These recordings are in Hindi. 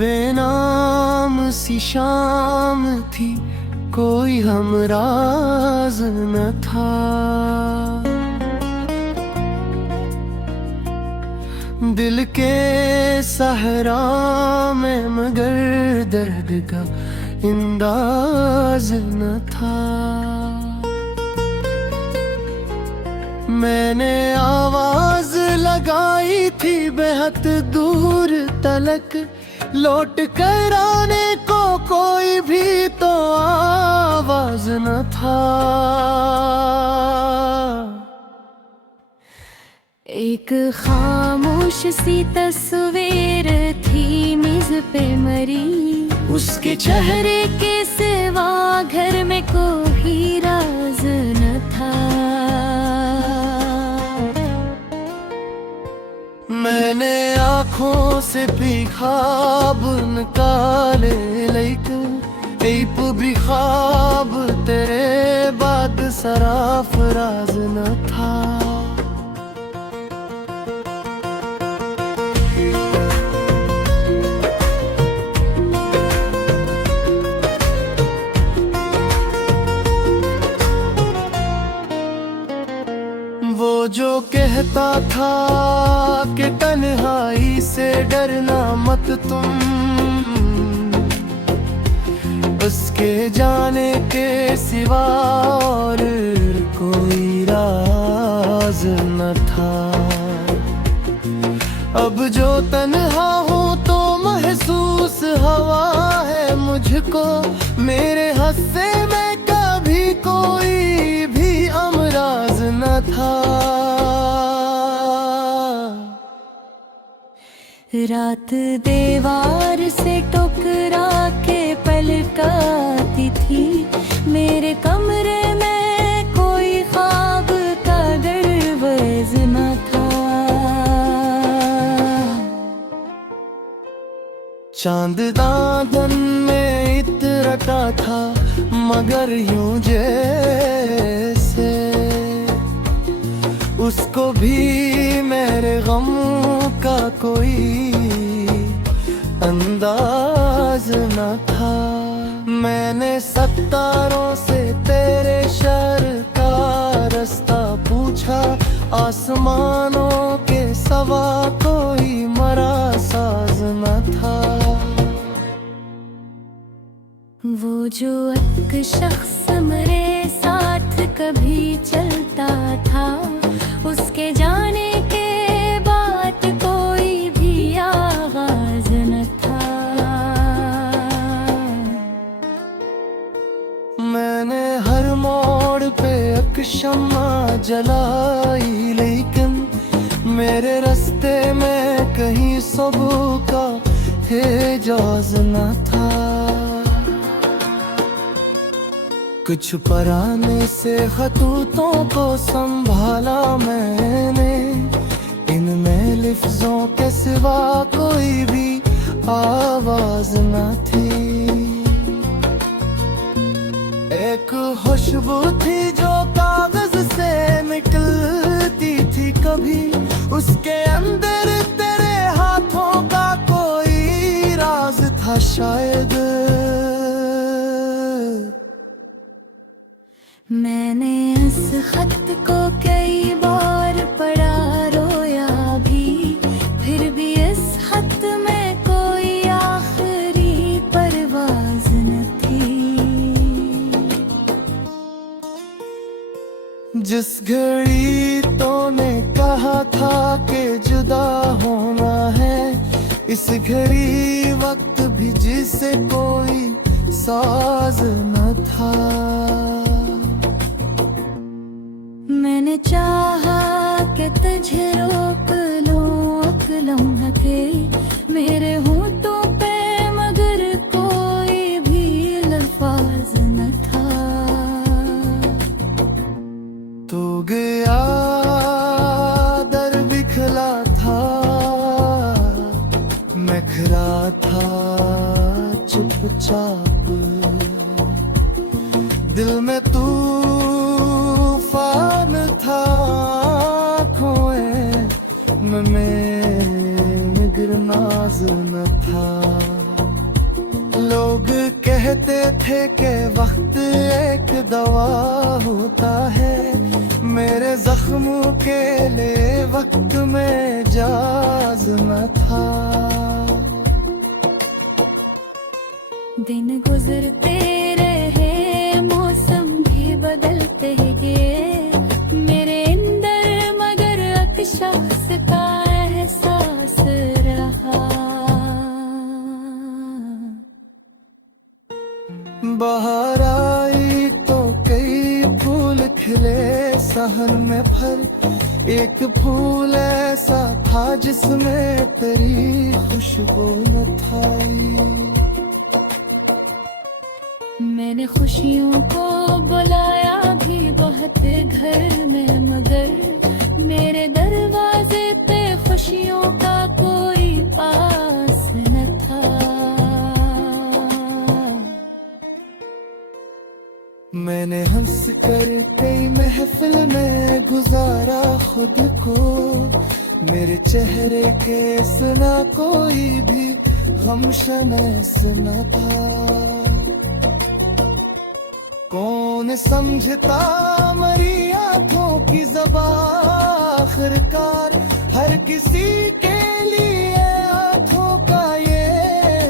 बेनाम सी शाम थी, कोई हमराज न था। दिल के सहरा में मगर दर्द का अंदाज न था। मैंने आवाज लगाई थी बेहद दूर तलक, लौट कर आने को कोई भी तो आवाज न था। एक खामोश सी तस्वीर थी मेज पे मरी, उसके चेहरे के सिवा घर में कोई राज न था। मैंने आँखों से भी ख्वाब निकाले, लेकिन एक भी ख्वाब तेरे बाद सराफराज न था। वो जो कहता था कि तन्हाई से डरना मत तुम, उसके जाने के सिवा और कोई राज न था। अब जो तन्हा हूँ तो महसूस हवा है मुझको, मेरे हस्से में कभी कोई भी अमराज न था। रात दीवार से टकरा के पलकाती थी, मेरे कमरे में कोई ख्वाब का दरवाज़ न था। चांद दादन में इतरता था मगर यूं जैसे उसको भी मेरे गम का कोई अंदाज न था। मैंने सत्तारों से तेरे शहर का रास्ता पूछा, आसमानों के सवा कोई मरा साज न था। वो जो एक शख्स मेरे साथ कभी चलता था, उसके जाने के बाद कोई भी आगाज न था। मैंने हर मोड़ पे एक शम्मा जलाई, लेकिन मेरे रास्ते में कहीं सुबह का एजाज न था। कुछ पराने से खतूतों को संभाला मैंने, इनमें लफ्जों के सिवा कोई भी आवाज न थी। एक खुशबू थी जो कागज से निकलती थी कभी, उसके अंदर तेरे हाथों का कोई राज था शायद। मैंने इस खत को कई बार पढ़ा, रोया भी, फिर भी इस खत में कोई आखिरी परवाज़ न थी। जिस घड़ी तूने कहा था कि जुदा होना है, इस घड़ी वक्त भी जिसे कोई साज न था। मैंने चाहा कि तुझे रोक लूं एक लम्हा के मेरे होठों पे, मगर कोई भी लफ्ज़ न था। तू गया दर बिखला था, मैं खड़ा था चुपचाप, दिल में तूफान था, खोए में गिरना न था। कहते थे कि वक्त एक दवा होता है, मेरे जख्मों के लिए वक्त में जाज न था। दिन गुजरते रहे, मौसम भी बदलते गए, मेरे अंदर मगर एक शख्स का एहसास रहा। बाहर आई तो कई फूल खिले सहन में फल, एक फूल ऐसा था जिसमें तेरी खुशबू न थी। मैंने खुशियों को बुलाया भी बहुत घर में, मगर मेरे दरवाजे पे खुशियों का कोई पास न था। मैंने हंस कर कई महफिल में गुजारा खुद को, मेरे चेहरे के सुना कोई भी गम शमस न था। कौन समझता मरी आंखों की ज़बां, आखिरकार हर किसी के लिए आंखों का ये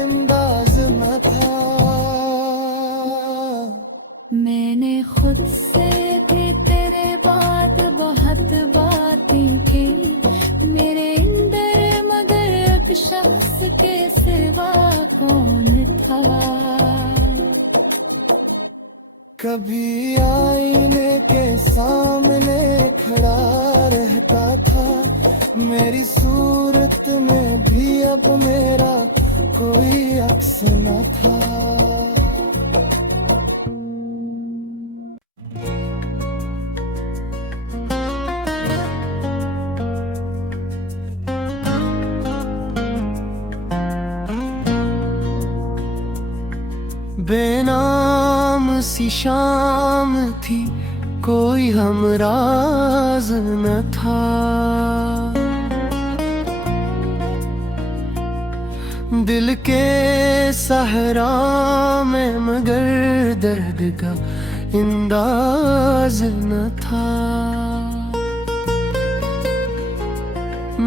अंदाज न था। मैंने खुद से भी तेरे बाद बहुत बातें की, मेरे अंदर मगर एक शख्स के सिवा कौन था। कभी आईने के सामने खड़ा रहता था, मेरी सूरत में भी अब मेरा कोई अक्स न था। बेनाम सी शाम थी, कोई हमराज न था। दिल के सहरा में मगर दर्द का अंदाज न था।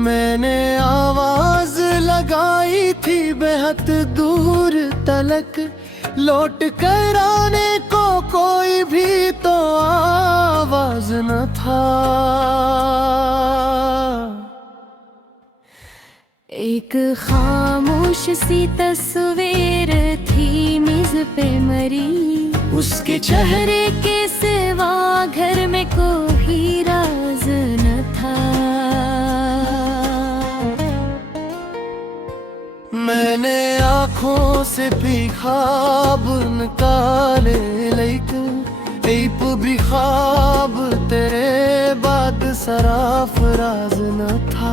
मैंने आवाज लगाई थी बेहद दूर तलक, लौट कर आने को कोई भी तो आवाज न था। एक खामोश सी तस्वीर थी मेज पे मरी, उसके चेहरे के सिवा घर में कोई राज न था। मैंने आँखों से भी ख्वाब निकाले, लेकिन एक भी ख्वाब तेरे बाद सराफराज न था।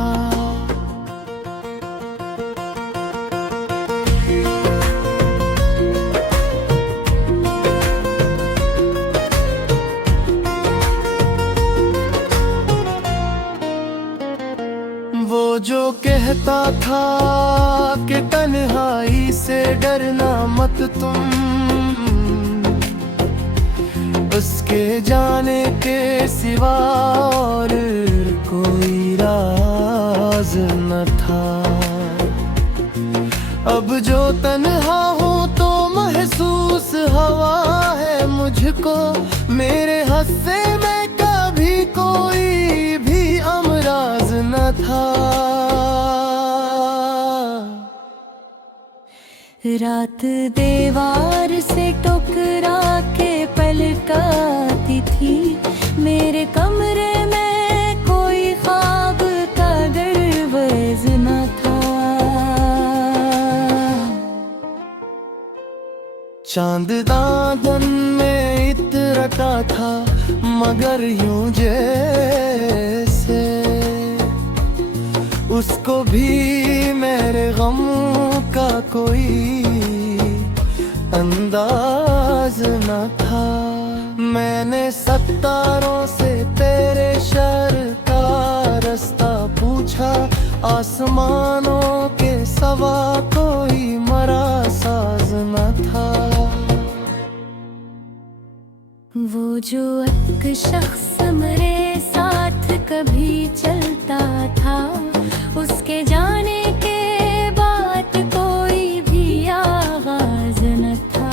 वो जो कहता था कि तन्हाई से डरना मत तुम, उसके जाने के सिवा और कोई राज न था। अब जो तन्हा हूँ तो महसूस हवा है मुझको, मेरे हस्से में कभी कोई भी अमराज न था। रात दीवार से टकरा के पलकाती थी, मेरे कमरे में कोई ख्वाब का दरवाज़ न था। चांद दादन में इतरता था मगर यूं जैसे उसको भी मेरे गम का कोई अंदाज न था। मैंने सत्तारों से तेरे शहर का रास्ता पूछा, आसमानों के सवा कोई मरा साज न था। वो जो एक शख्स मेरे साथ कभी चलता था, उसके जाने के बाद कोई भी आगाज न था।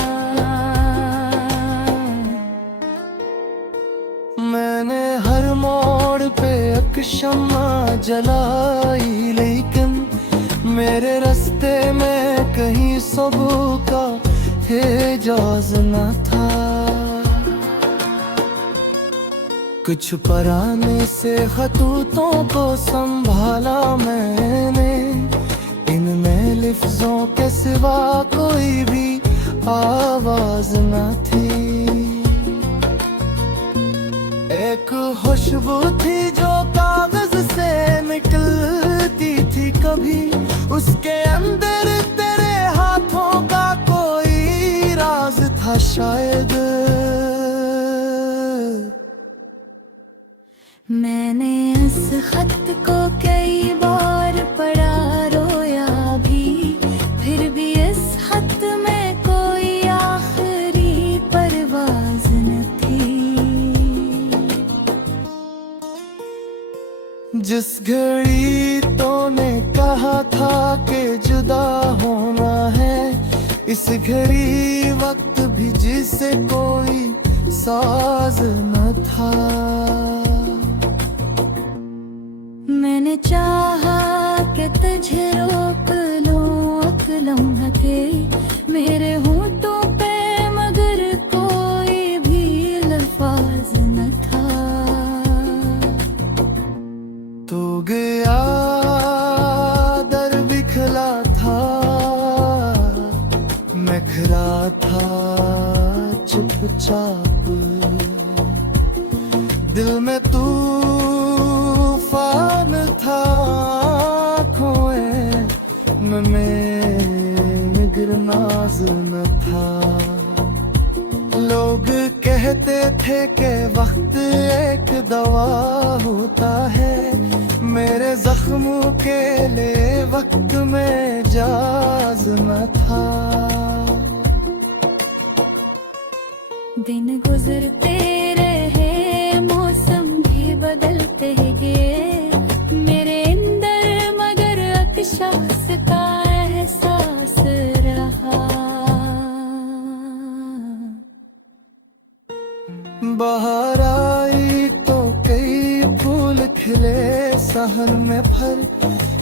मैंने हर मोड़ पे एक शम्मा जलाई, लेकिन मेरे रास्ते में कहीं सबूर का एजाज न था। कुछ पुराने से खतूतों को संभाला मैंने, इनमें लफ्जों के सिवा कोई भी आवाज न थी। एक खुशबू थी जो कागज से निकलती थी कभी, उसके अंदर तेरे हाथों का कोई राज था शायद। मैंने इस खत को कई बार पढ़ा, रोया भी, फिर भी इस खत में कोई आखिरी परवाज न थी। जिस घड़ी तूने कहा था कि जुदा होना है, इस घड़ी वक्त भी जिसे कोई साज न था। मैंने चाहा कि तुझे रोक लूं एक लम्हा के मेरे होठों पे, मगर कोई भी लफ्ज़ न था। तो गया दर बिखला था, मैं खड़ा था चुपचाप, दिल में तू था खोए में गिरनाज न था। लोग कहते थे कि वक्त एक दवा होता है, मेरे जख्मों के लिए वक्त में जाज न था। दिन गुजरते रहे, मौसम भी बदलते गए, मेरे अंदर मगर एक शख्स का एहसास रहा। बाहर आई तो कई फूल खिले सहन में भर,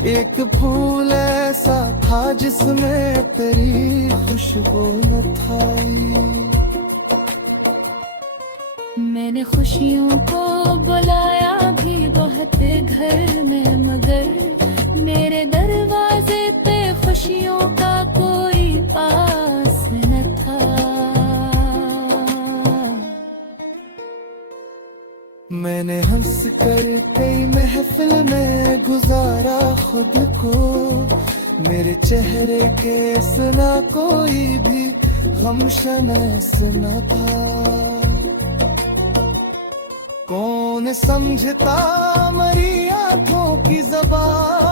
एक फूल ऐसा था जिसमें तेरी खुशबू न था। मैंने खुशियों को बुलाया भी बहुत घर में, मगर मेरे दरवाजे पे खुशियों का कोई पास न था। मैंने हंस कर कई महफिल में गुजारा खुद को, मेरे चेहरे के सुना कोई भी गमशन न था। कौन समझता मरी आंखों की ज़बान,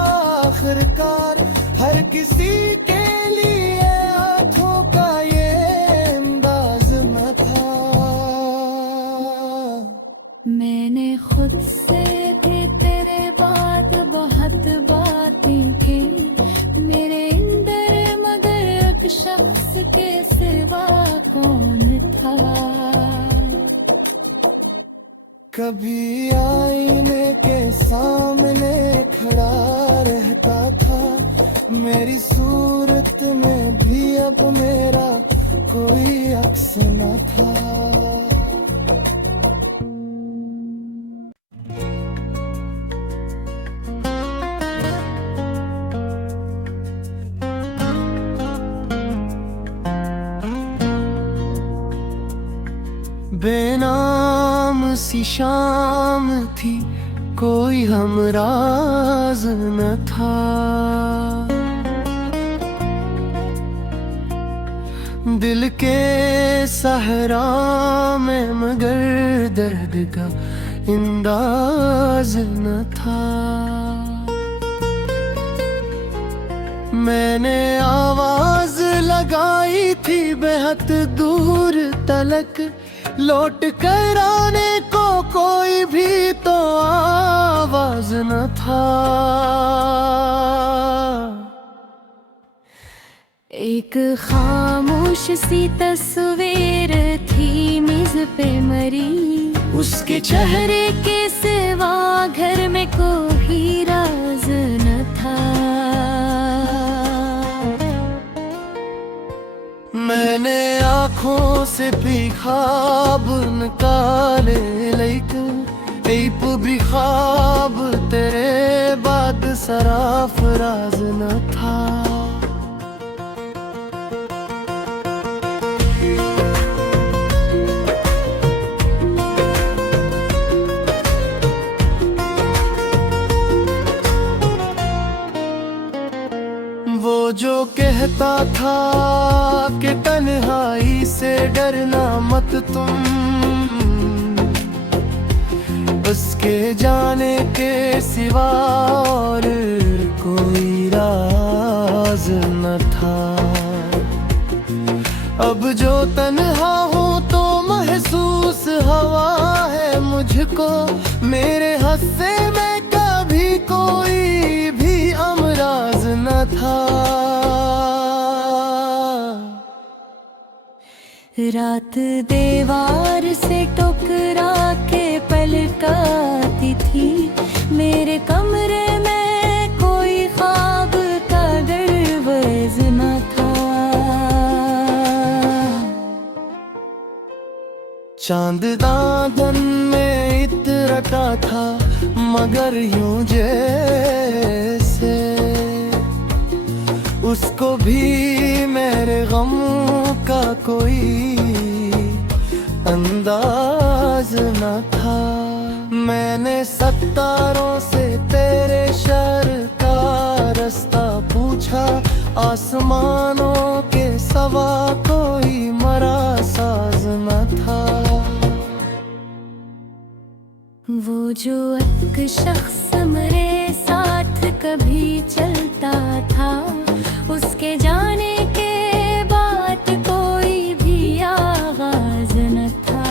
आखिरकार हर किसी के लिए आंखों का ये अंदाज न था। मैंने खुद से भी तेरे बाद बहुत बातें की, मेरे अंदर मगर एक शख्स के सिवा कौन था। कभी आईने के सामने खड़ा रहता था, मेरी सूरत में भी अब मेरा कोई अक्स न था। बेनाम सी शाम थी, कोई हमराज न था। दिल के सहरा में मगर दर्द का अंदाज न था। मैंने आवाज लगाई थी बेहद दूर तलक, लौट कर आने को कोई भी तो आवाज न था। एक खामोश सी तस्वीर थी मेज पे मरी, उसके चेहरे के सिवा घर में कोई राज न था। मैंने आँखों से भी ख्वाब निकाले, लेकिन एक भी ख्वाब तेरे बाद सराफराज न था। वो जो कहता था कि तन्हाई से डरना मत तुम, उसके जाने के सिवा और कोई राज न था। अब जो तन्हा हूँ तो महसूस हवा है मुझको, मेरे हस्से में कभी कोई भी अमराज न था। रात दीवार से टकरा के पलकाती थी, मेरे कमरे में कोई ख्वाब का दरवाज़ न था। चांद दादन में इतरता था मगर यूं जैसे उसको भी मेरे गम का कोई अंदाज न था। मैंने सत्तारों से तेरे शहर का रास्ता पूछा, आसमानों के सवा कोई मरा साज न था। वो जो एक शख्स मेरे साथ कभी चलता था, उसके जाने के बाद कोई भी आगाज न था।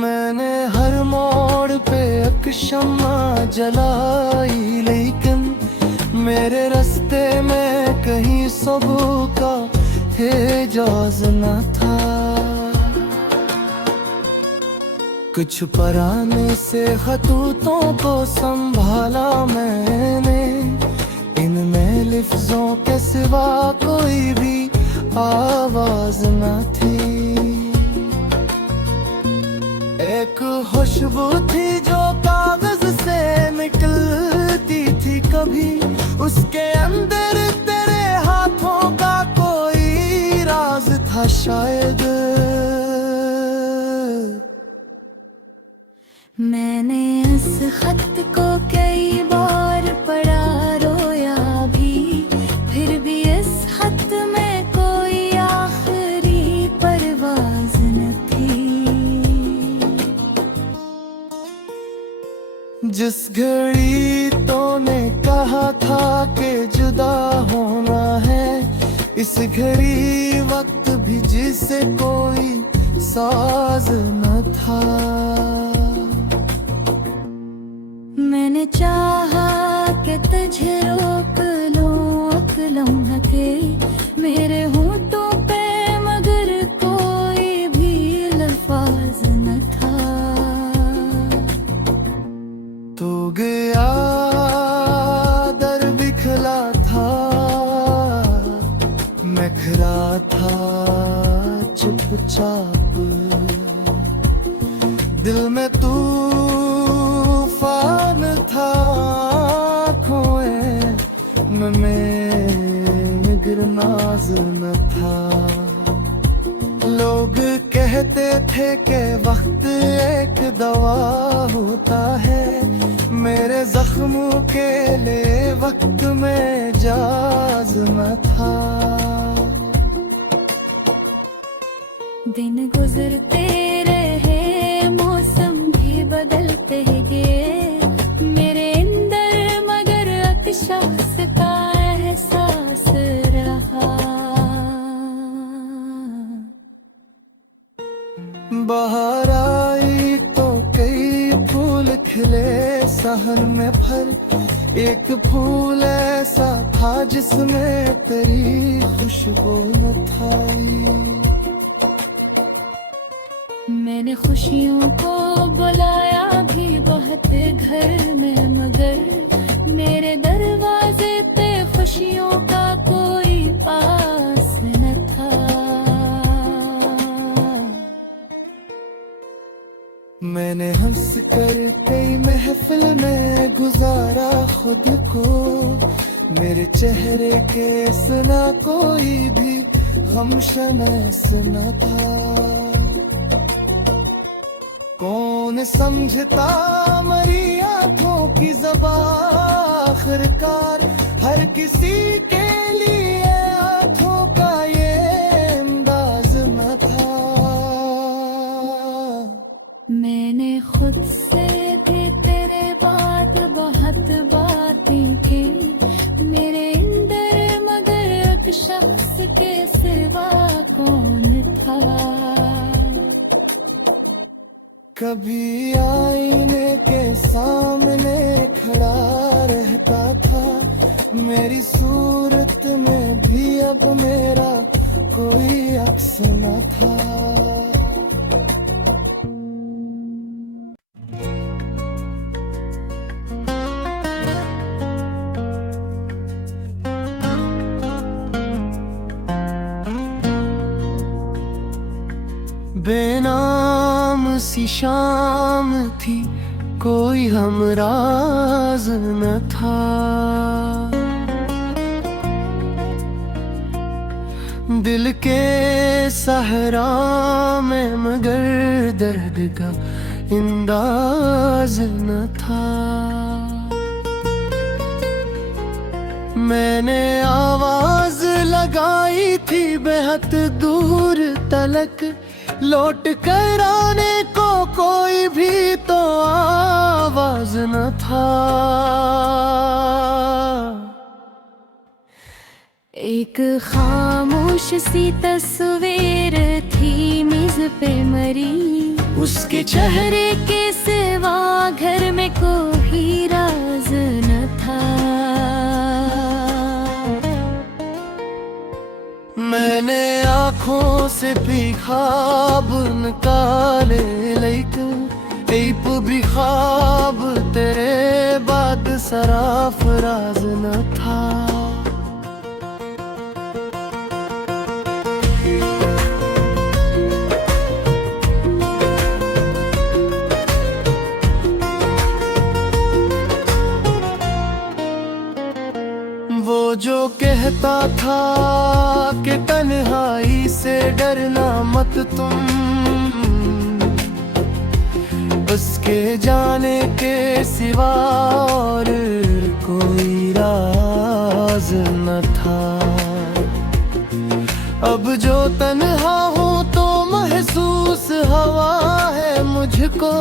मैंने हर मोड़ पे एक शम्मा जलाई, लेकिन मेरे रास्ते में कहीं सुबह का एजाज न था। कुछ पराने से खतूतों को संभाला मैंने, इनमें लिफ्ज़ों के सिवा कोई भी आवाज न थी। एक खुशबू थी जो कागज से निकलती थी कभी, उसके अंदर तेरे हाथों का कोई राज था शायद। मैंने इस खत को कई बार पढ़ा, रोया भी, फिर भी इस खत में कोई आखिरी परवाज़ न थी। जिस घड़ी तूने कहा था कि जुदा होना है, इस घड़ी वक्त भी जिसे कोई साज न था। मैंने चाहा कि तुझे रोक लूं एक लम्हे मेरे होठों पे, मगर कोई भी लफ्ज़ न था। तू गया दर बिखला था, मैं खड़ा था चुपचाप, दिल में तू था खोए में गिरनाज न था। लोग कहते थे कि वक्त एक दवा होता है, मेरे जख्मों के लिए वक्त में जाज न था। दिन गुजरते रहे, मौसम भी बदलते गए, मेरे अंदर खिले सहन में भर एक फूल ऐसा था जिसमें तेरी खुशबू न था। मैंने खुशियों को बुलाया भी बहुत घर में, मगर मेरे दरवाजे पे खुशियों का कोई पास न था। मैंने हंस कर कई महफिल में गुजारा खुद को, मेरे चेहरे के सुना कोई भी गम शनस न था। कौन समझता मरी आंखों की ज़बां, आखिरकार हर किसी के लिए आंखों का ये अंदाज न था। मैंने खुद से भी तेरे बाद बहुत बातें की, मेरे अंदर मगर एक शख्स के सिवा कौन था। कभी आईने के सामने खड़ा रहता था, मेरी सूरत में भी अब मेरा कोई अक्स न था। बेनाम सी शाम थी, कोई हमराज न था। दिल के सहरा में मगर दर्द का अंदाज न था। मैंने आवाज लगाई थी बेहद दूर तलक, लौट कर आने को कोई भी तो आवाज न था। एक खामोश सी तस्वीर थी मेज पे मरी, उसके चेहरे के सिवा घर में कोई राज न था। मैंने आँखों से भी ख्वाब निकाले, लेकिन एक भी ख्वाब तेरे बाद सराफराज न था। वो जो कहता था कि तन्हाई से डरना मत तुम, उसके जाने के सिवा और कोई राज न था। अब जो तन्हा हूँ तो महसूस हवा है मुझको,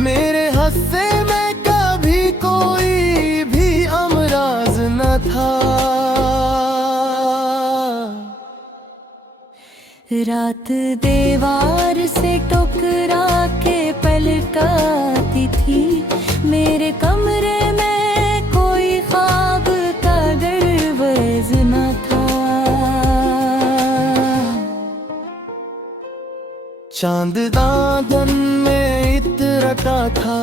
मेरे हस्से में कभी कोई भी अमराज न था। रात दीवार से टकरा के पलकाती थी, मेरे कमरे में कोई ख्वाब का दरवाज़ न था। चांद दादन में इतरता था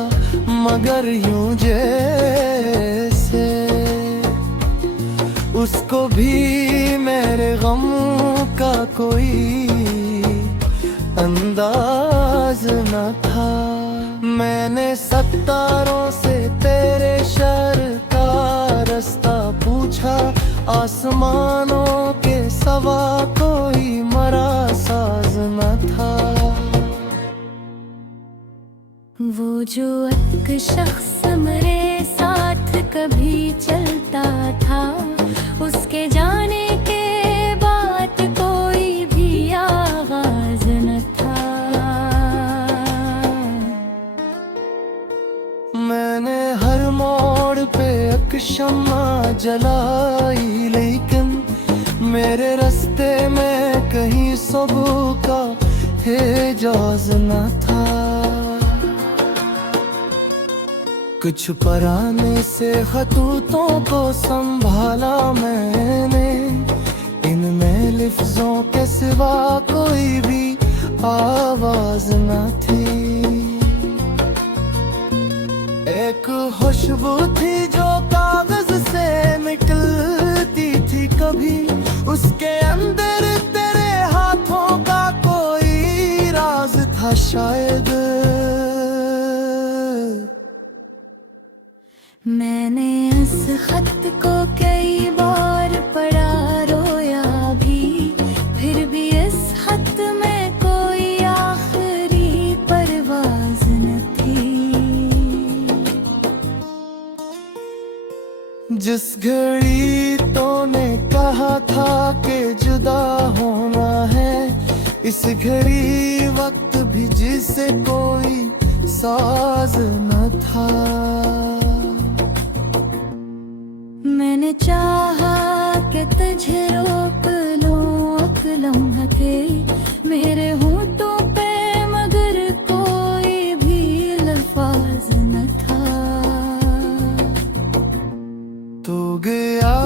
मगर यूं जैसे उसको भी मेरे गम का कोई अंदाज न था। मैंने सत्तारों से तेरे शहर का रास्ता पूछा, आसमानों के सवा कोई मरा साज न था। वो जो एक शख्स मेरे साथ कभी चलता था, उसके जाने के बाद कोई भी आगाज न था। मैंने हर मोड़ पे एक शम्मा जलाई, लेकिन मेरे रास्ते में कहीं सुबह का एजाज न था। कुछ पराने से खतूतों को संभाला मैंने, इनमें लिफ्ज़ों के सिवा कोई भी आवाज न थी। एक खुशबू थी जो कागज से निकलती थी कभी, उसके अंदर तेरे हाथों का कोई राज था शायद। मैंने इस खत को कई बार पढ़ा, रोया भी, फिर भी इस खत में कोई आखिरी परवाज न थी। जिस घड़ी तूने कहा था कि जुदा होना है, इस घड़ी वक्त भी जिसे कोई साज न था। मैंने चाहा कि तुझे रोक लूं एक लम्हा के मेरे होठों पे, मगर कोई भी लफ्ज़ न था। तू गया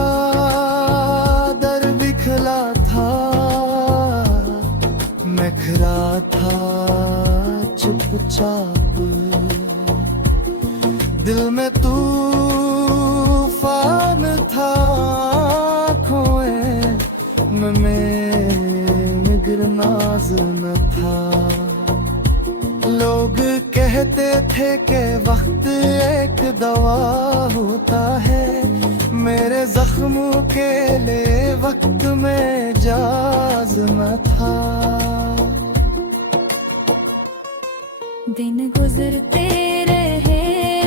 दर बिखला था, मैं खड़ा था चुपचाप, दिल में तूफान था, खोए में गिरनाज न था। लोग कहते थे कि वक्त एक दवा होता है, मेरे जख्मों के लिए वक्त में जाज न था। दिन गुजरते रहे,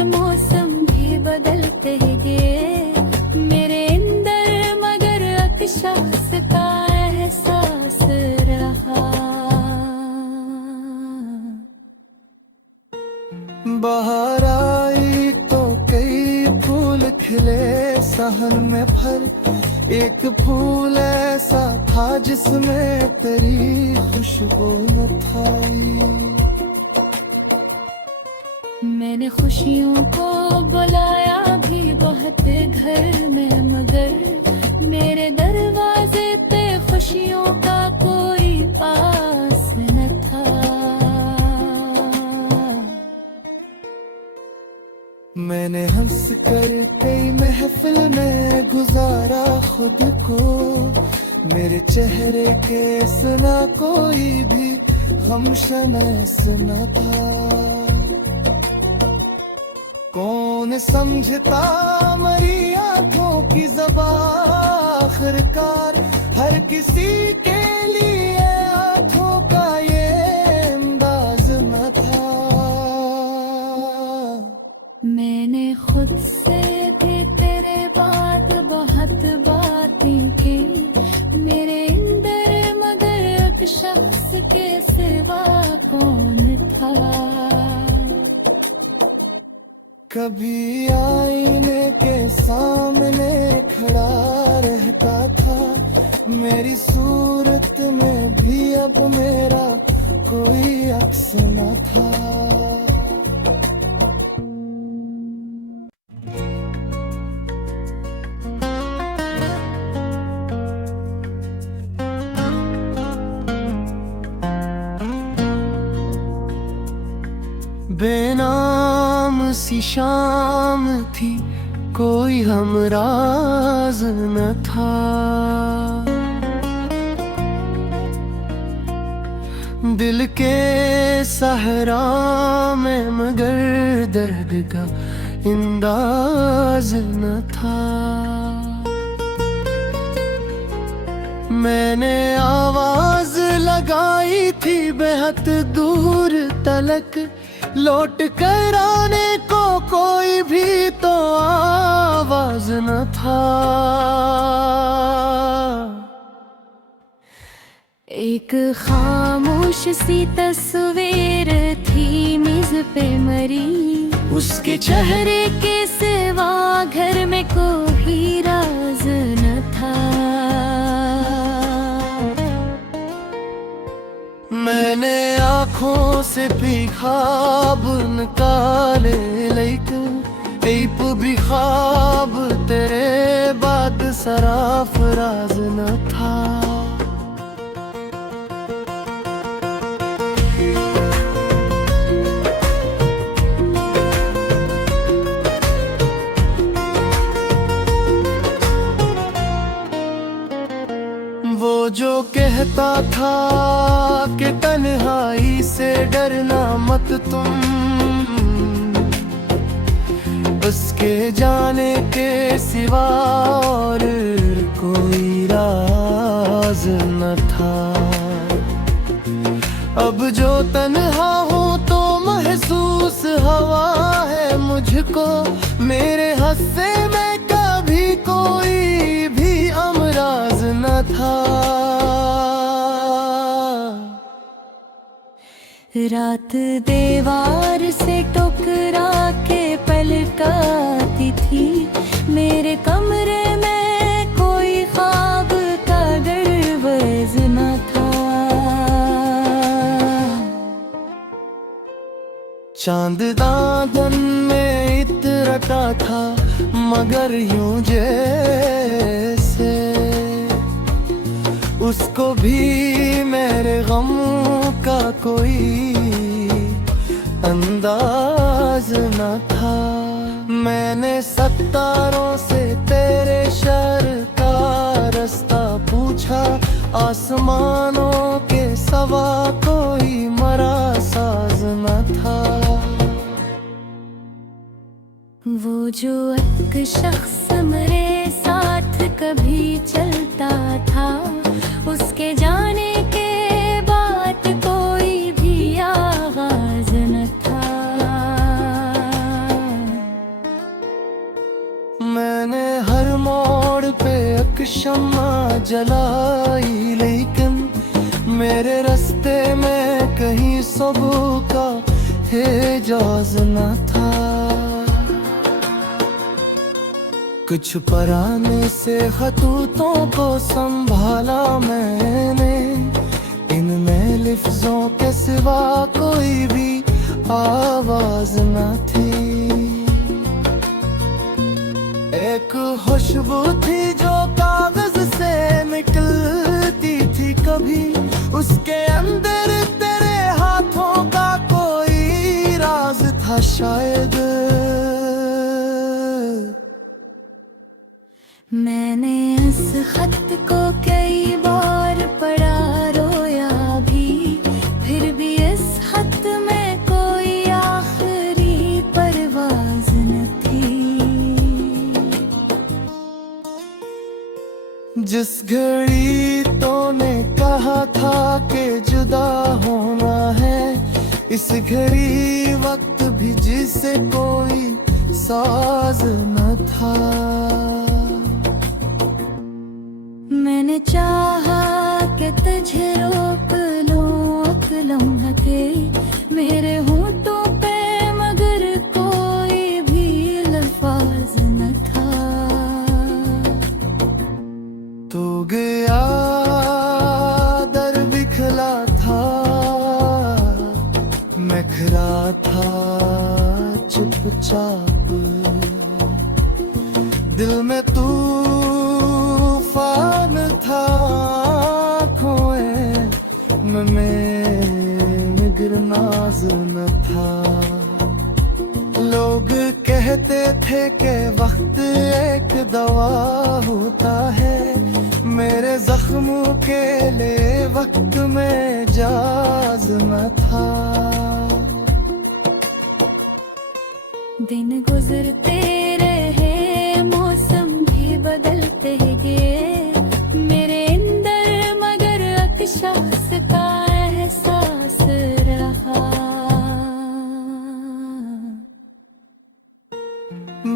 मौसम भी बदलते गए, मेरे अंदर मगर एक शख्स का एहसास रहा। बाहर आई तो कई फूल खिले सहन में भर, एक फूल ऐसा था जिसमें तेरी खुशबू न था। मैंने खुशियों को बुलाया भी बहुत घर में, मगर मेरे दरवाजे पे खुशियों का कोई पास न था। मैंने हंस कर कई महफिल में गुजारा खुद को, मेरे चेहरे के सुना कोई भी गम शमस न था। कौन समझता मरी आंखों की ज़बान, आखिरकार हर किसी के लिए आंखों का ये अंदाज न था। मैंने खुद से भी तेरे बाद बहुत बातें की, मेरे अंदर मगर एक शख्स के सिवा कौन था। कभी आईने के सामने खड़ा रहता था, मेरी सूरत में भी अब मेरा कोई अक्स न था। बेनाम सी शाम थी, कोई हमराज न था। दिल के सहरा में मगर दर्द का अंदाज न था। मैंने आवाज लगाई थी बेहद दूर तलक, लौट कर आने को कोई भी तो आवाज न था। एक खामोश सी तस्वीर थी मेज पे मरी, उसके चेहरे के सिवा घर में कोई राज न था। मैंने आँखों से भी ख्वाब निकाले, लेकिन एक भी ख्वाब तेरे बाद सराफराज न था। वो जो कहता था कि तन्हाई से डरना मत तुम, उसके जाने के सिवा और कोई राज न था। अब जो तन्हा हूँ तो महसूस हवा है मुझको, मेरे हस्से में कभी कोई भी अमराज न था। रात दीवार से टकरा के पलकाती थी, मेरे कमरे में कोई ख्वाब का दरवाज़ न था। चांद दादन में इतरता था मगर यूं जैसे उसको भी मेरे गम का कोई अंदाज न था। मैंने सत्तारों से तेरे शहर का रास्ता पूछा, आसमानों के सवा कोई मरा साज न था। वो जो एक शख्स मेरे साथ कभी चलता था, उसके जाने के बाद कोई भी आगाज न था। मैंने हर मोड़ पे एक शम्मा जलाई, लेकिन मेरे रास्ते में कहीं सुबह का एजाज न था। कुछ पराने से खतूतों को संभाला मैंने, इनमें लिफ्ज़ों के सिवा कोई भी आवाज न थी। एक खुशबू थी जो कागज से निकलती थी कभी, उसके अंदर तेरे हाथों का कोई राज था शायद। मैंने इस खत को कई बार पढ़ा, रोया भी, फिर भी इस खत में कोई आखिरी परवाज़ न थी। जिस घड़ी तूने कहा था कि जुदा होना है, इस घड़ी वक्त भी जिसे कोई साज न था। मैंने चाहा कि तुझे रोक लूं एक लम्हे मेरे होठों पे, मगर कोई भी लफ्ज़ न था। तू गया दर बिखला था, मैं खड़ा था चुपचाप, दिल में तूफान था, खोए में गिरनाज न था। लोग कहते थे कि वक्त एक दवा होता है, मेरे जख्मों के लिए वक्त में जाज न था। दिन गुजरते रहे, मौसम भी बदलते गए, मेरे अंदर मगर एक शख्स का एहसास रहा।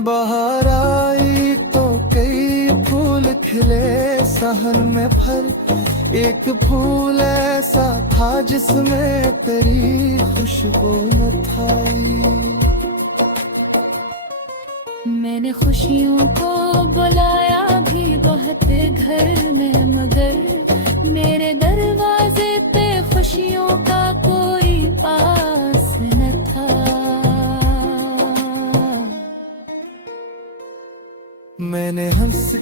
बाहर आई तो कई फूल खिले सहन में भर, एक फूल ऐसा था जिसमें तेरी खुशबू न था। मैंने खुशियों को बुलाया भी बहुत घर में, मगर मेरे दरवाजे पे खुशियों का कोई पास न था।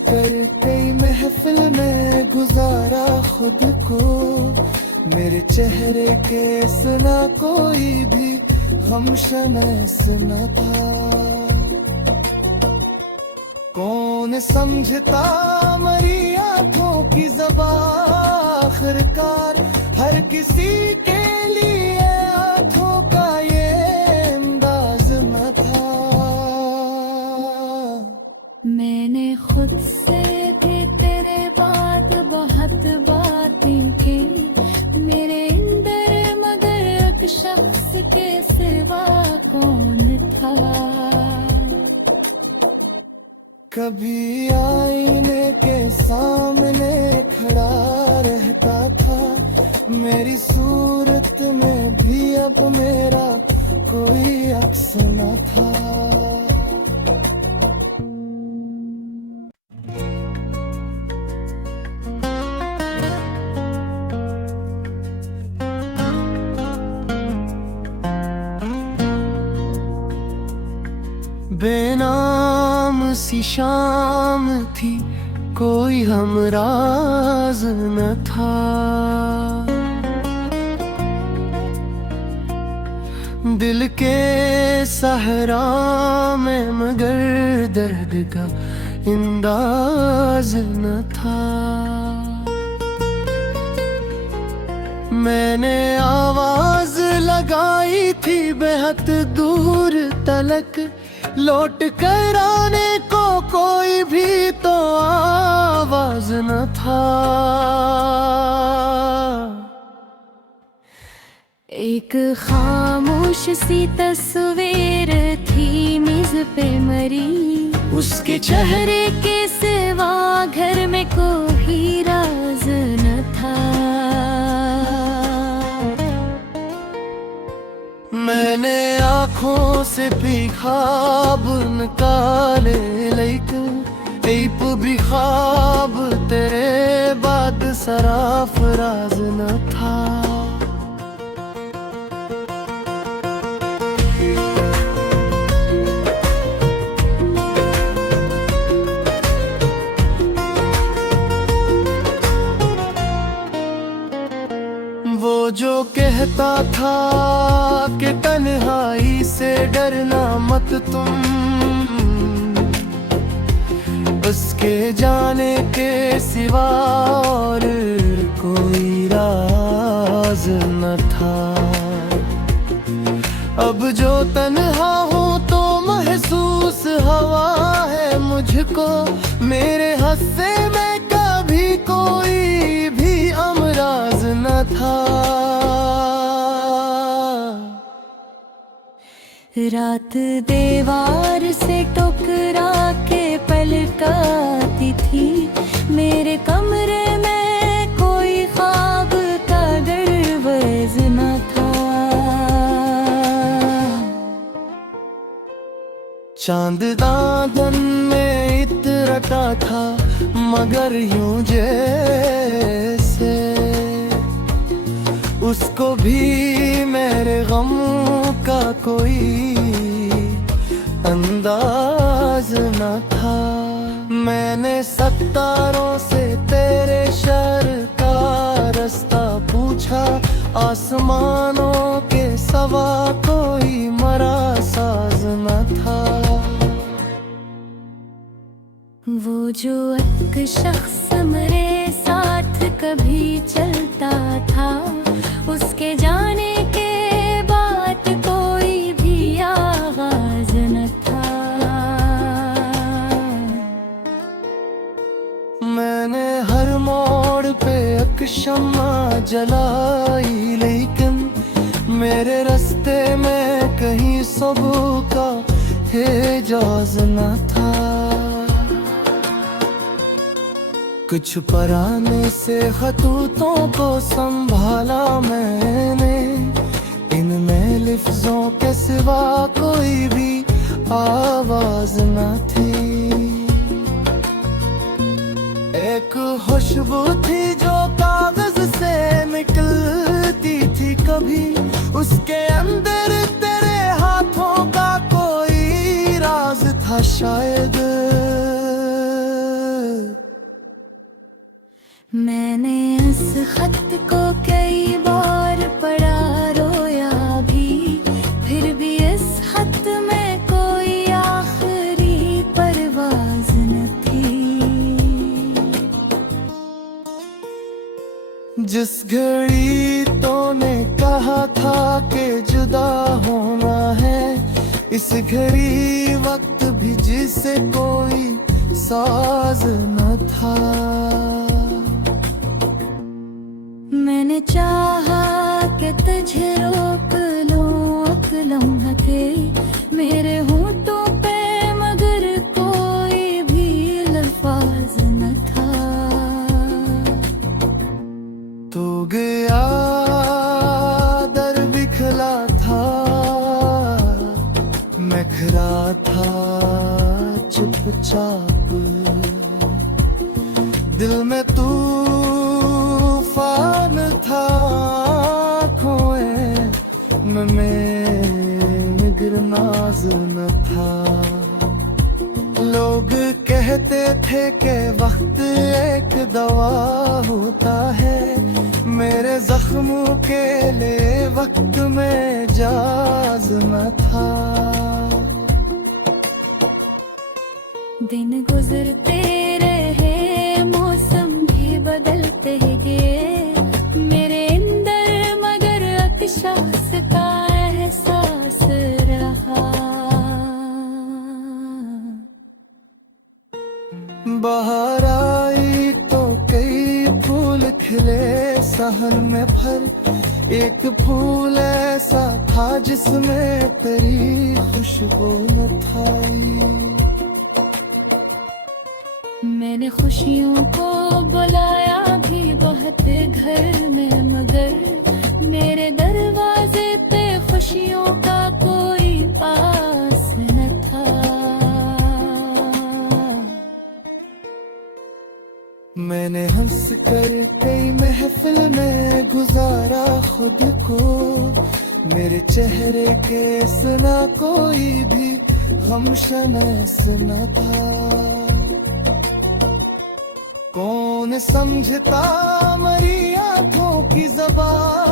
कर कई महफिल में गुजारा खुद को, मेरे चेहरे के सुना कोई भी गम शमस न था। कौन समझता मरी आंखों की ज़बान, आखिरकार हर किसी के लिए आंखों का ये अंदाज न था। मैंने खुद से भी तेरे बाद बहुत बातें की, मेरे अंदर मगर एक शख्स के सिवा कौन था। कभी आईने के सामने खड़ा रहता था, मेरी सूरत में भी अब मेरा कोई अक्स न था। बेनाम सी शाम थी, कोई हमराज न था। दिल के सहरा में मगर दर्द का अंदाज न था। मैंने आवाज लगाई थी बेहद दूर तलक, लौट कर आने को कोई भी तो आवाज न था। एक खामोश सी तस्वीर थी मेज पे मरी, उसके चेहरे के सिवा घर में कोई राज न था। मैंने आँखों से भी ख्वाब निकाले, लेकिन एक भी ख्वाब तेरे बाद सराफराज न था। वो जो कहता था कि तन्हाई से डरना मत तुम, उसके जाने के सिवा और कोई राज न था। अब जो तन्हा हूँ तो महसूस हवा है मुझको, मेरे हस्से में कभी कोई भी अमराज न था। रात दीवार से टकरा के पलकाती थी, मेरे कमरे में कोई ख्वाब का दरवाज़ न था। चांद दादन में इतरता था मगर यूं जैसे उसको भी मेरे गम का कोई अंदाज न था। मैंने सत्तारों से तेरे शहर का रास्ता पूछा, आसमानों के सवा कोई मरा साज न था। वो जो एक शख्स मेरे साथ कभी चलता था, उसके जाने के बाद कोई भी आगाज न था। मैंने हर मोड़ पे एक शम्मा जलाई, लेकिन मेरे रास्ते में कहीं सुबह का एजाज न था। कुछ पराने से खतूतों को संभाला मैंने, इनमें लिफ्ज़ों के सिवा कोई भी आवाज न थी। एक खुशबू थी जो कागज से निकलती थी कभी, उसके अंदर तेरे हाथों का कोई राज था शायद। जिस घड़ी तूने कहा था कि जुदा होना है, इस घड़ी वक्त भी जिसे कोई साज न था। मैंने चाहा कि तुझे रोक लूं एक लम्हा के मेरे होठों पे, मगर कोई भी लफ्ज़ न था। तू गया दर बिखला था, मैं खड़ा था चुपचाप। दिल में तूफान था, खोए में गिरनाज न था। लोग कहते थे कि वक्त एक दवा होता है, मेरे जख्मों के लिए वक्त में जाज न था। दिन गुजरते रहे, मौसम भी बदलते गए मेरे अंदर, मगर एक शख्स का एहसास रहा। बाहर आई तो कई फूल खिले सहन में भर, एक फूल ऐसा था जिसमें तेरी खुशबू न था। मैंने खुशियों को बुलाया भी बहुत घर में, मगर मेरे दरवाजे पे खुशियों का कोई पास न था। मैंने हंस कर कई महफिल में गुजारा खुद को, मेरे चेहरे के सना कोई भी गम शनस न था। कौन समझता मरी आंखों की ज़बान,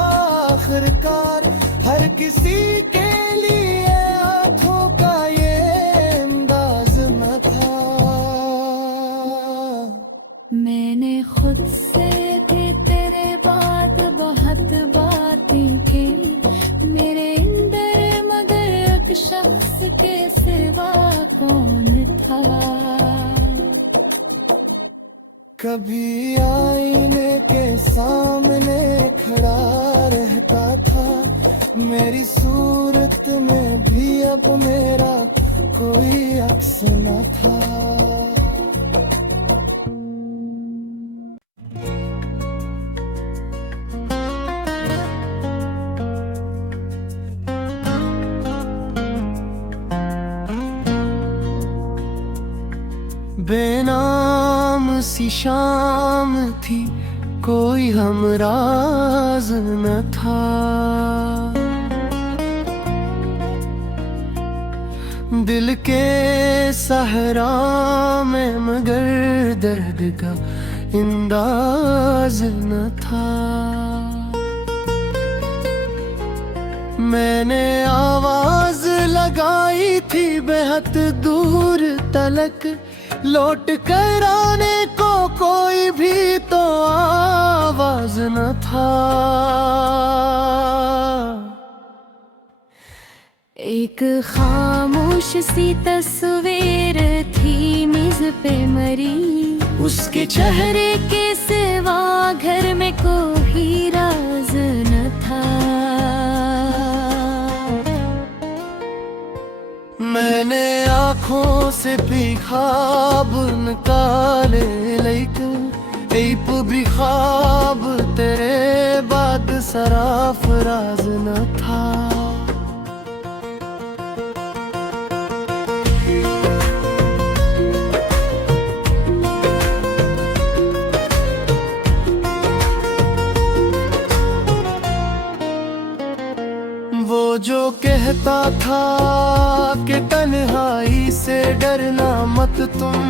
आखिरकार हर किसी के लिए आंखों का ये अंदाज न था। मैंने खुद से भी तेरे बाद बहुत बातें की मेरे अंदर, मगर एक शख्स के सिवा कौन था। कभी आईने के सामने खड़ा रहता था, मेरी सूरत में भी अब मेरा कोई अक्स न था। बेनाम सी शाम थी, कोई हमराज न था। दिल के सहरा में मगर दर्द का अंदाज न था। मैंने आवाज लगाई थी बेहद दूर तलक, लौट कर आने को कोई भी तो आवाज न था। एक खामोश सी तस्वीर थी मेज पे मरी, उसके चेहरे के सिवा घर में कोई राज न था। मैंने आँखों से भी ख्वाब निकाले, लेकिन एक भी ख्वाब तेरे बाद सराफराज न था। वो जो कहता था कि तन्हाई से डरना मत तुम,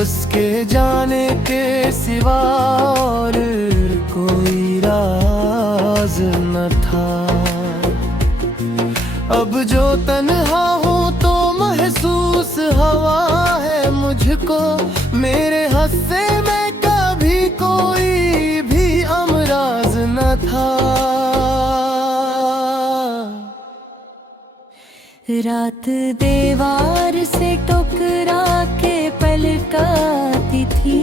उसके जाने के सिवा और कोई राज न था। अब जो तन्हा हूँ तो महसूस हवा है मुझको, मेरे हंसे में कभी रात दीवार से टकरा के पलटाती थी,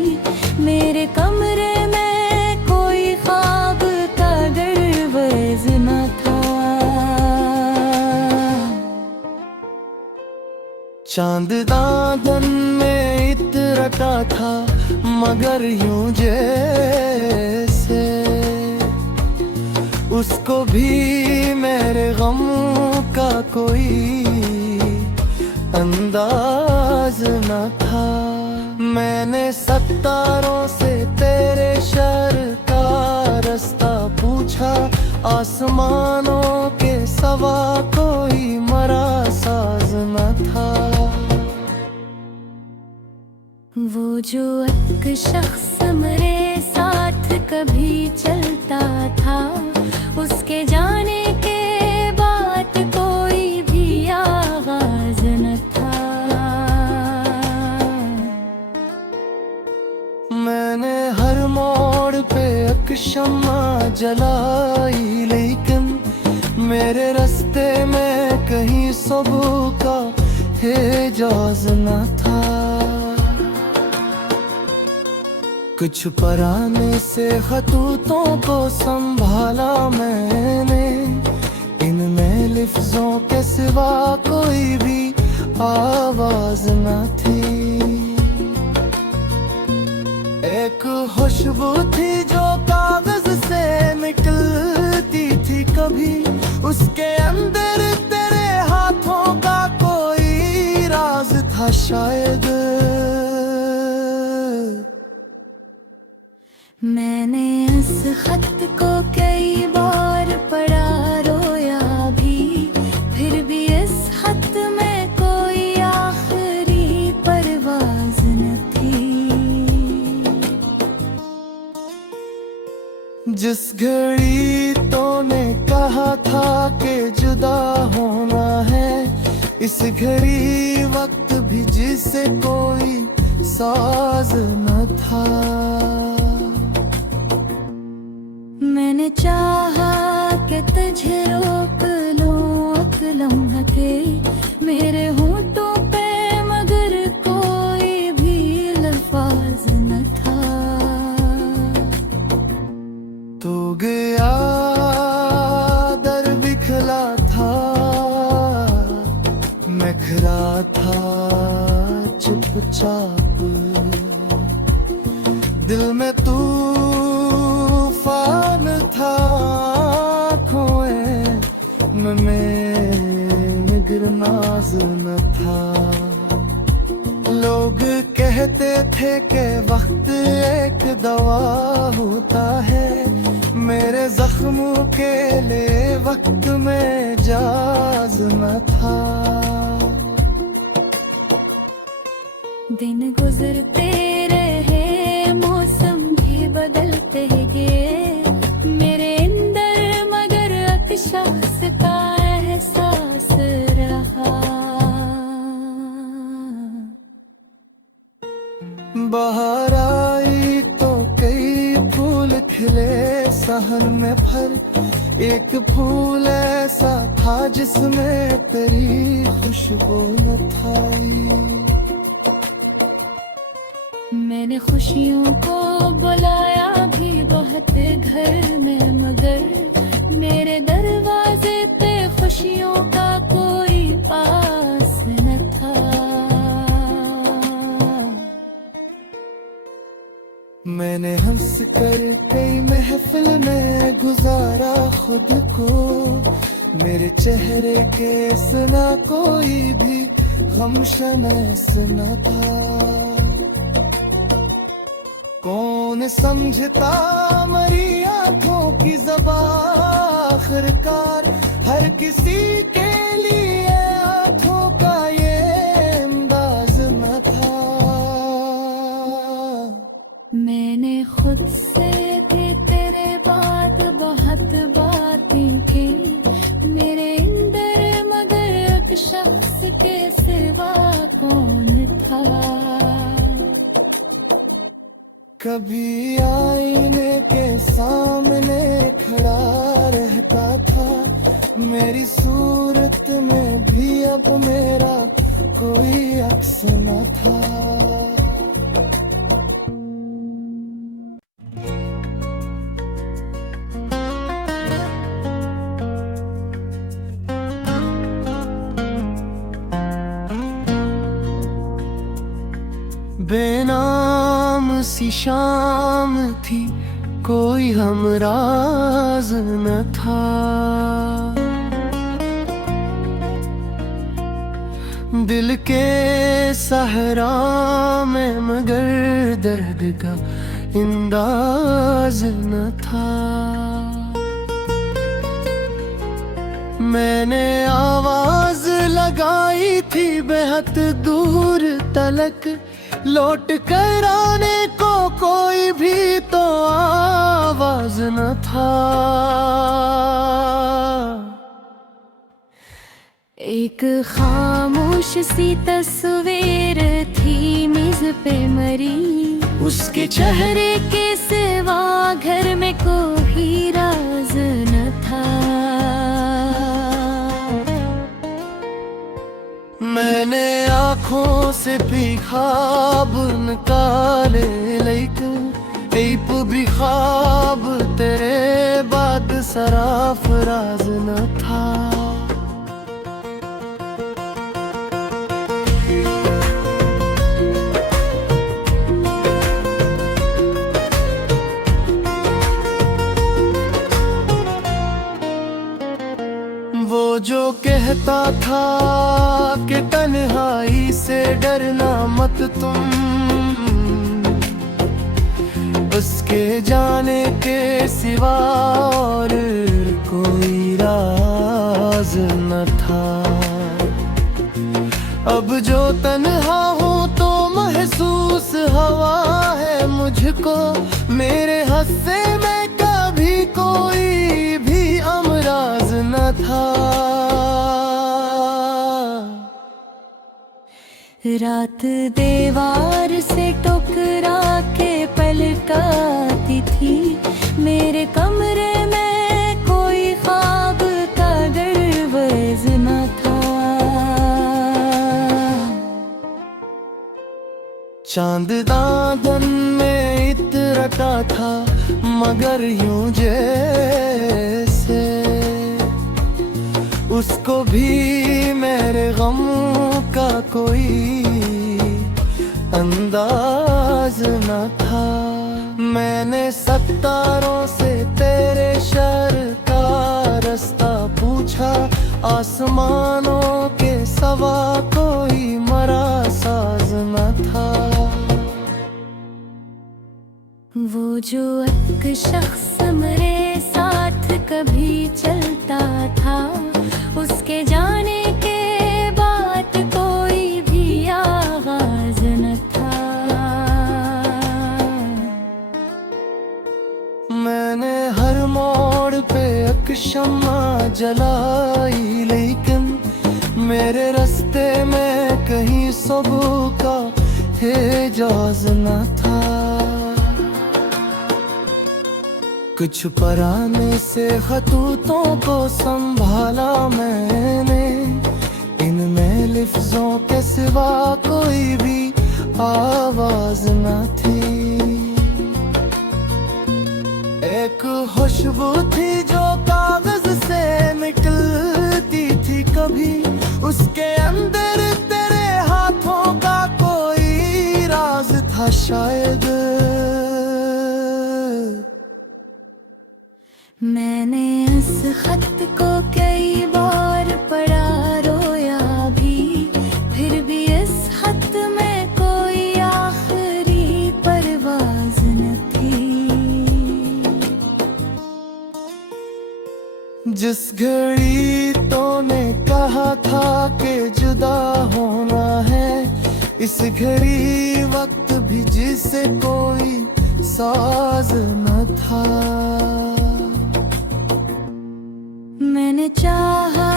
मेरे कमरे में कोई ख्वाब का दरवाज़ न था। चांद दादन में इतरता था मगर यूं जैसे उसको भी मेरे गम का कोई अंदाज न था। मैंने सत्तारों से तेरे शहर का रास्ता पूछा, आसमानों के सवा कोई मरा साज न था। वो जो एक शख्स मेरे साथ कभी चलता था, उसके जाने के बाद कोई भी आगाज न था। मैंने हर मोड़ पे एक शम्मा जलाई, लेकिन मेरे रास्ते में कहीं सुबह का एजाज न था। कुछ पराने से खतूतों को संभाला मैंने, इनमें लिफ्ज़ों के सिवा कोई भी आवाज न थी। एक खुशबू थी जो कागज से निकलती थी कभी, उसके अंदर तेरे हाथों का कोई राज था शायद। मैंने इस खत को कई बार पढ़ा, रोया भी, फिर भी इस खत में कोई आखिरी परवाज़ न थी। जिस घड़ी तूने कहा था कि जुदा होना है, इस घड़ी वक्त भी जिसे कोई साज न था। मैंने चाहा कि तुझे रोक लूं एक लम्हे, मेरे होंठों पे मगर कोई भी लफ्ज़ न था। तू गया दर बिखला था, मैं खड़ा था चुपचाप, दिल में तूफान था, खोए में गिरनाज न था। लोग कहते थे कि वक्त एक दवा होता है, मेरे जख्मों के लिए वक्त में जाज न था। दिन गुजरते रहे, मौसम भी बदलते गए, मेरे अंदर मगर एक शख्स का एहसास रहा। बाहर आई तो कई फूल खिले सहन में भर, एक फूल ऐसा था जिसमें तेरी खुशबू न था। मैंने खुशियों को बुलाया भी बहुत घर में, मगर मेरे दरवाजे पे खुशियों का कोई पास न था। मैंने हंस कर कई महफिल में गुजारा खुद को, मेरे चेहरे के सुना कोई भी गम शमस न था। कौन समझता मरी आंखों की ज़बान, आखिरकार हर किसी के लिए आंखों का ये अंदाज न था। मैंने खुद से भी तेरे बाद बहुत बातें की, मेरे अंदर मगर एक शख्स के सिवा कौन था। कभी आईने के सामने खड़ा रहता था, मेरी सूरत में भी अब मेरा कोई अक्स न था। बेनाम सी शाम थी, कोई हमराज न था। दिल के सहरा में मगर दर्द का अंदाज न था। मैंने आवाज लगाई थी बेहद दूर तलक, लौट कर आने को कोई भी तो आवाज न था। एक खामोश सी तस्वीर थी मेज पे मरी, उसके चेहरे के सिवा घर में कोई राज न था। मैंने आँखों से भी ख्वाब निकाले, लेकिन एक भी ख्वाब तेरे बाद सराफराज न था। वो जो कहता था कि तन्हाई से डरना मत तुम, उसके जाने के सिवा और कोई राज न था। अब जो तन्हा हूँ तो महसूस हवा है मुझको, मेरे हस्से में कभी कोई भी अमराज न था। रात दीवार से टकरा के पलटाती थी, मेरे कमरे में कोई ख्वाब का दरवाज़ न था। चांद दादन में इतरता था मगर यूं जैसे उसको भी मेरे गम का कोई अंदाज न था। मैंने सत्तारों से तेरे शहर का रास्ता पूछा, आसमानों के सवा कोई मरा साज न था। वो जो एक शख्स मेरे साथ कभी चलता था, उसके जाने के बाद कोई भी आगाज न था। मैंने हर मोड़ पे एक शम्मा जलाई, लेकिन मेरे रास्ते में कहीं सुबह का एजाज न था। कुछ पराने से खतूतों को संभाला मैंने, इनमें लिफ्ज़ों के सिवा कोई भी आवाज न थी। एक खुशबू थी जो कागज से निकलती थी कभी, उसके अंदर तेरे हाथों का कोई राज था शायद। मैंने इस खत को कई बार पढ़ा, रोया भी, फिर भी इस खत में कोई आखिरी परवाज़ न थी। जिस घड़ी तूने कहा था कि जुदा होना है, इस घड़ी वक्त भी जिसे कोई साज न था। मैंने चाहा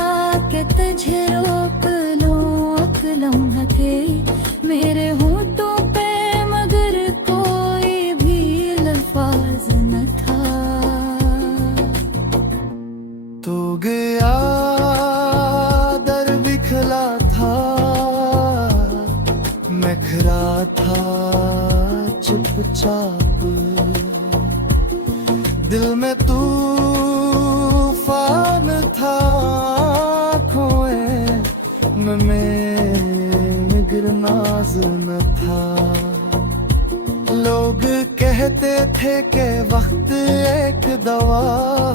कि तुझे रोक लूं एक लम्हे, मेरे होठों पे मगर कोई भी लफ्ज़ न था। तू गया दर बिखला था चुपचाप दिल में तूफान था, खोए में गिरनाज न था। लोग कहते थे कि वक्त एक दवा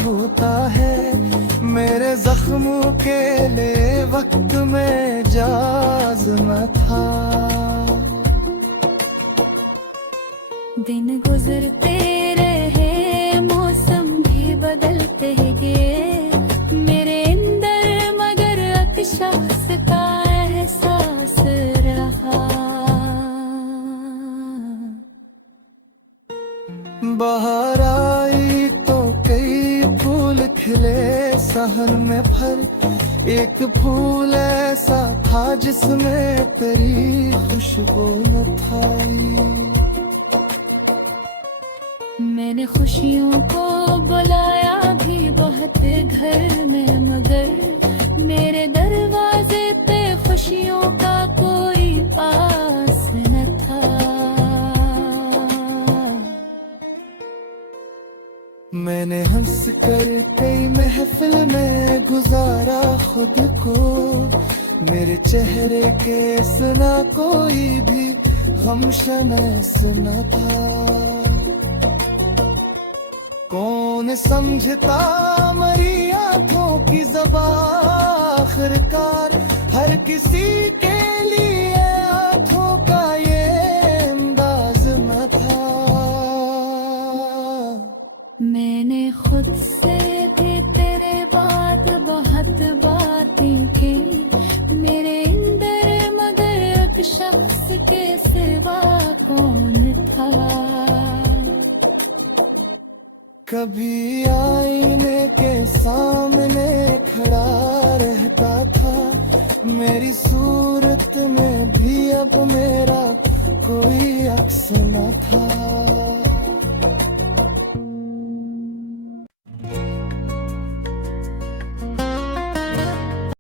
होता है, मेरे जख्मों के लिए वक्त में जाज न था। दिन गुजरते रहे, मौसम भी बदलते गए, मेरे अंदर मगर एक शख्स का एहसास रहा। बाहर आई तो कई फूल खिले सहन में भर, एक फूल ऐसा था जिसमें तेरी खुशबू न था। मैंने खुशियों को बुलाया भी बहुत घर में, मगर मेरे दरवाजे पे खुशियों का कोई पास न था। मैंने हंस कर कई महफिल में गुजारा खुद को, मेरे चेहरे के सुना कोई भी गम शनैस न था। कौन समझता मरी आंखों की ज़बान, आखिरकार हर किसी के लिए आंखों का ये अंदाज न था। मैंने खुद से भी तेरे बाद बहुत बातें की, मेरे अंदर मगर एक शख्स के सिवा कौन था। कभी आईने के सामने खड़ा रहता था, मेरी सूरत में भी अब मेरा कोई अक्स न था।